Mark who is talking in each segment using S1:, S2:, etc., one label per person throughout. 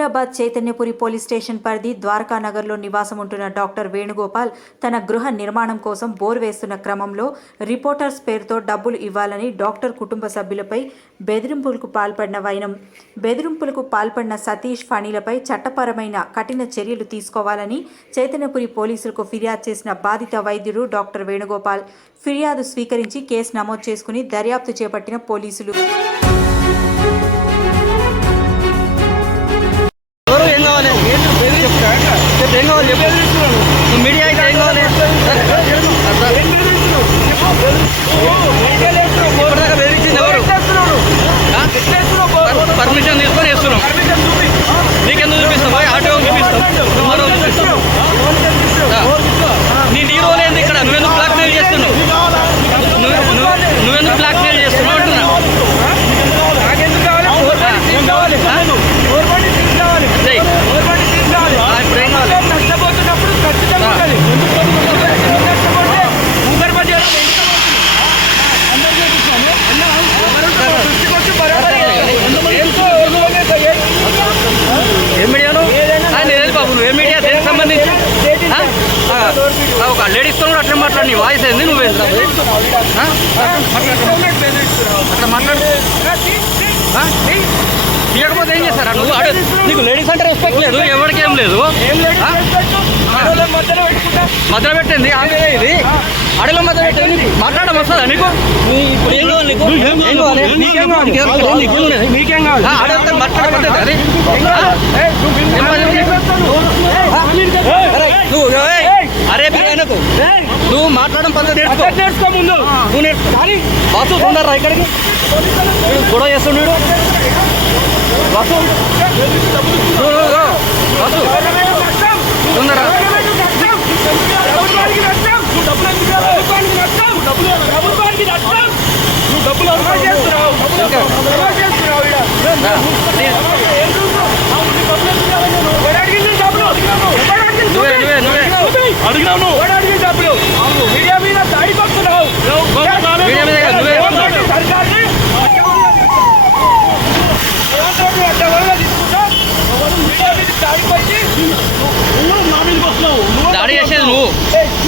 S1: Hyderabad Chaitanyapuri police station పరిధి ద్వారకానగర్లో నివాసం ఉంటున్న డాక్టర్ వేణుగోపాల్ తన గృహ నిర్మాణం కోసం బోర్ వేస్తున్న క్రమంలో రిపోర్టర్స్ పేరుతో డబ్బులు ఇవ్వాలని డాక్టర్ కుటుంబ సభ్యులపై బెదిరింపులకు పాల్పడిన వైనం. బెదిరింపులకు పాల్పడిన సతీష్ ఫణిలపై చట్టపరమైన కఠిన చర్యలు తీసుకోవాలని చైతన్యపురి పోలీసులకు ఫిర్యాదు చేసిన బాధిత వైద్యుడు డాక్టర్ వేణుగోపాల్. ఫిర్యాదు స్వీకరించి కేసు నమోదు చేసుకుని దర్యాప్తు చేపట్టిన పోలీసులు.
S2: ఒక లేడీస్తో కూడా అట్లా మాట్లాడు నీ వాయిస్ ఏంది? నువ్వు.
S3: అట్లా
S2: మాట్లాడు? తీయకపోతే ఏం చేస్తారా? నువ్వు అడు నీకు లేడీస్ అంటే రెస్పెక్ట్ లేదు. ఎవరికి ఏం లేదు? మధ్యలో పెట్టింది? ఆమె ఇది? అడలో మధ్య పెట్టింది? మాట్లాడడం వస్తుందా నీకు? ఏం కావాలి నీకేం? కావాలి నీకేం ఉన్నది?
S3: నీకేం కావాలి ఆ,
S2: ఆడవాళ్ళతో మాట్లాడే పద్ధతి అది ఆ?
S3: ఏం పద్ధతి నీకు? ఆ?
S2: అరే, నువ్వు ఏయ్, బిర్యానీకు నువ్వు మాట్లాడడం పద్ధతి
S3: నేర్చుకో ముందు.
S2: నువ్వు నేర్చుకో. బాసు తొందరరా ఇక్కడికి. గొడవ చేస్తుండడు బాసు. బాసు
S3: తొందరరా. డబ్బులు. చేస్తున్నావు
S2: రా.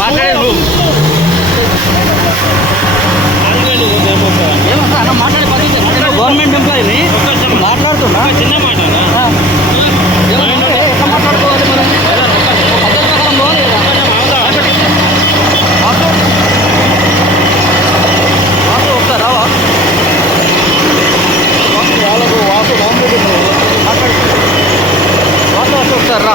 S2: మాట్లాడే మాట్లాడే పద్ధతి గవర్నమెంట్ ఎంప్లాయీని మాట్లాడుతున్నా
S4: చిన్న మాట
S2: మాట్లాడుకోవాలి వాసు వాసు వాసు మాట్లాడుతున్నారు వాసు వాసు ఒకసారి రా